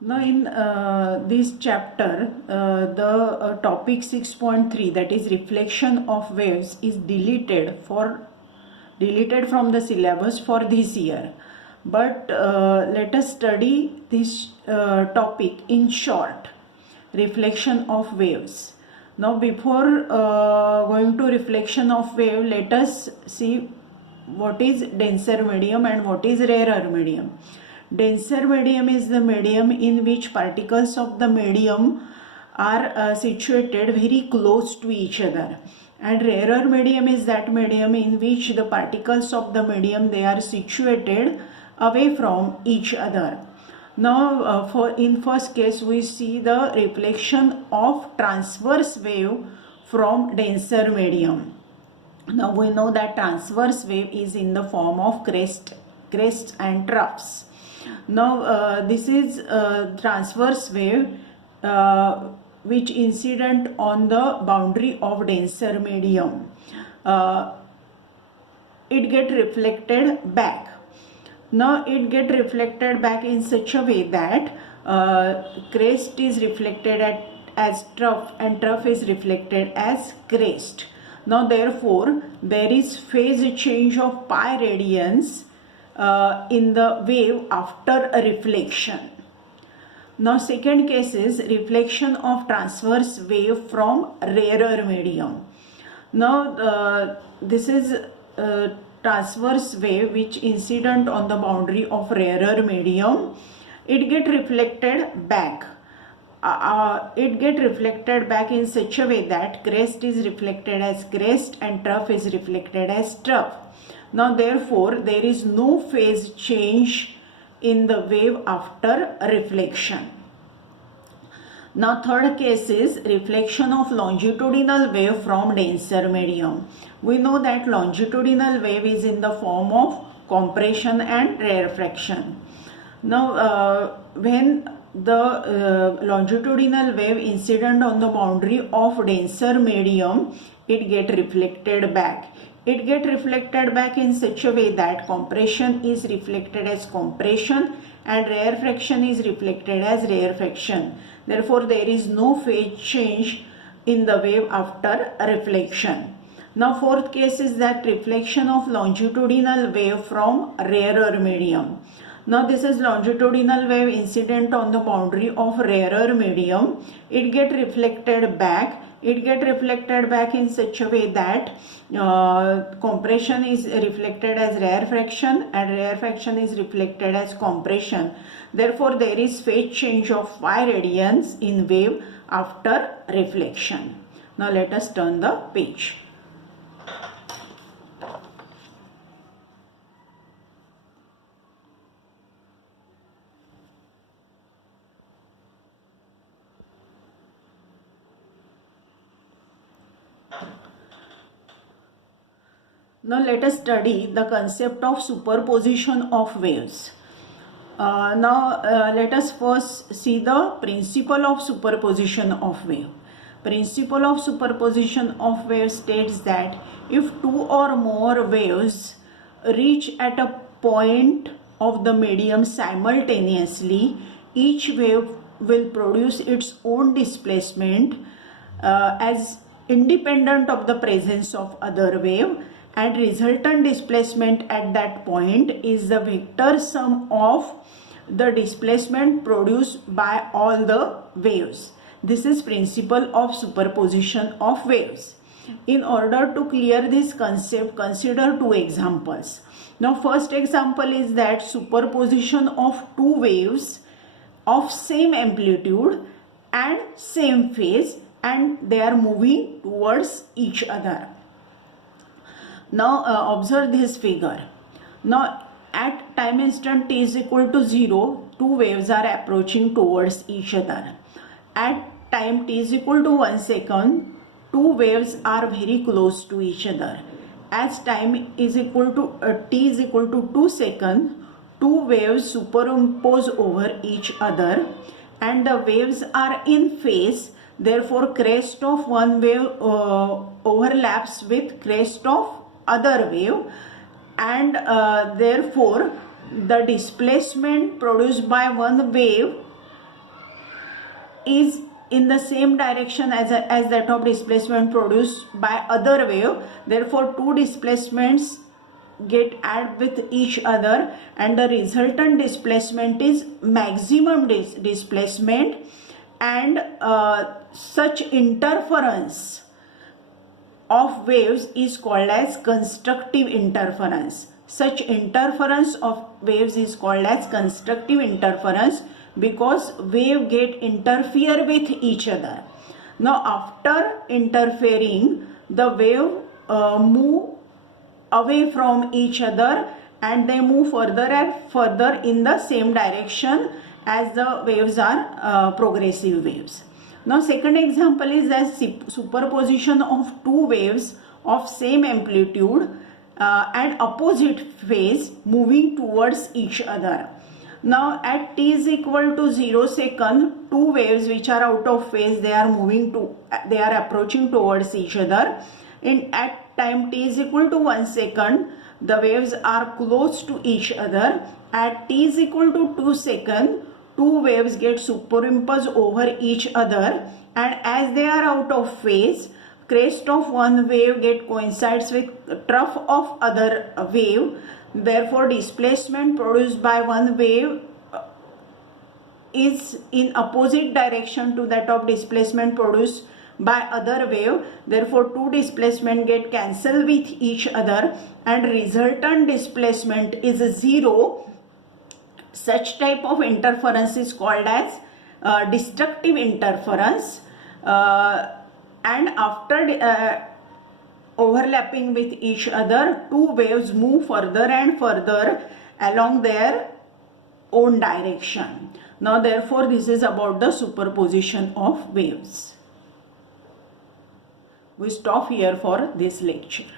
Now in this chapter, the topic 6.3, that is reflection of waves, is deleted from the syllabus for this year. But let us study this topic in short, reflection of waves. Now before going to reflection of wave, let us see what is denser medium and what is rarer medium. Denser medium is the medium in which particles of the medium are situated very close to each other, and rarer medium is that medium in which the particles of the medium, they are situated away from each other. Now in first case we see the reflection of transverse wave from denser medium. Now we know that transverse wave is in the form of crests and troughs. Now this is transverse wave which incident on the boundary of denser medium. It get reflected back. Now it get reflected back in such a way that crest is reflected as trough and trough is reflected as crest. Now therefore there is phase change of pi radians in the wave after a reflection. Now second case is reflection of transverse wave from rarer medium. Now this is transverse wave which incident on the boundary of rarer medium. It get reflected back. It get reflected back in such a way that crest is reflected as crest and trough is reflected as trough. Now therefore there is no phase change in the wave after reflection. Now third case is reflection of longitudinal wave from denser medium. We know that longitudinal wave is in the form of compression and rarefaction. Now when the longitudinal wave incident on the boundary of denser medium, it get reflected back. It get reflected back in such a way that compression is reflected as compression and rarefaction is reflected as rarefaction. Therefore there is no phase change in the wave after reflection. Now fourth case is that reflection of longitudinal wave from rarer medium. Now this is longitudinal wave incident on the boundary of rarer medium. It get reflected back. It get reflected back in such a way that compression is reflected as rarefaction and rarefaction is reflected as compression. Therefore there is phase change of pi radians in wave after reflection. Now let us turn the page. Now let us study the concept of superposition of waves. Let us first see the principle of superposition of wave. Principle of superposition of wave states that if two or more waves reach at a point of the medium simultaneously, each wave will produce its own displacement as independent of the presence of other wave, and resultant displacement at that point is the vector sum of the displacement produced by all the waves. This is principle of superposition of waves. In order to clear this concept, consider two examples. Now first example is that superposition of two waves of same amplitude and same phase, and they are moving towards each other. Now observe this figure. Now at time instant t is equal to 0, two waves are approaching towards each other. At time t is equal to 1 second, two waves are very close to each other. As time is equal to t is equal to 2 seconds, two waves superimpose over each other and the waves are in phase. Therefore crest of one wave overlaps with crest of other wave, and therefore the displacement produced by one wave is in the same direction as that of displacement produced by other wave. Therefore, two displacements get added with each other, and the resultant displacement is maximum displacement, and such interference of waves is called as constructive interference. Such interference of waves is called as constructive interference because wave get interfere with each other. Now after interfering, the wave move away from each other, and they move further and further in the same direction as the waves are progressive waves. Now second example is as superposition of two waves of same amplitude and opposite phase moving towards each other. Now at t is equal to 0 second, two waves which are out of phase, they are approaching towards each other. At time t is equal to 1 second, the waves are close to each other. At t is equal to 2 second, two waves get superimposed over each other, and as they are out of phase, crest of one wave coincides with trough of other wave. Therefore, displacement produced by one wave is in opposite direction to that of displacement produced by other wave. Therefore, two displacement get cancelled with each other, and resultant displacement is 0. Such type of interference is called as destructive interference, and after overlapping with each other, two waves move further and further along their own direction. Now therefore, this is about the superposition of waves. We stop here for this lecture.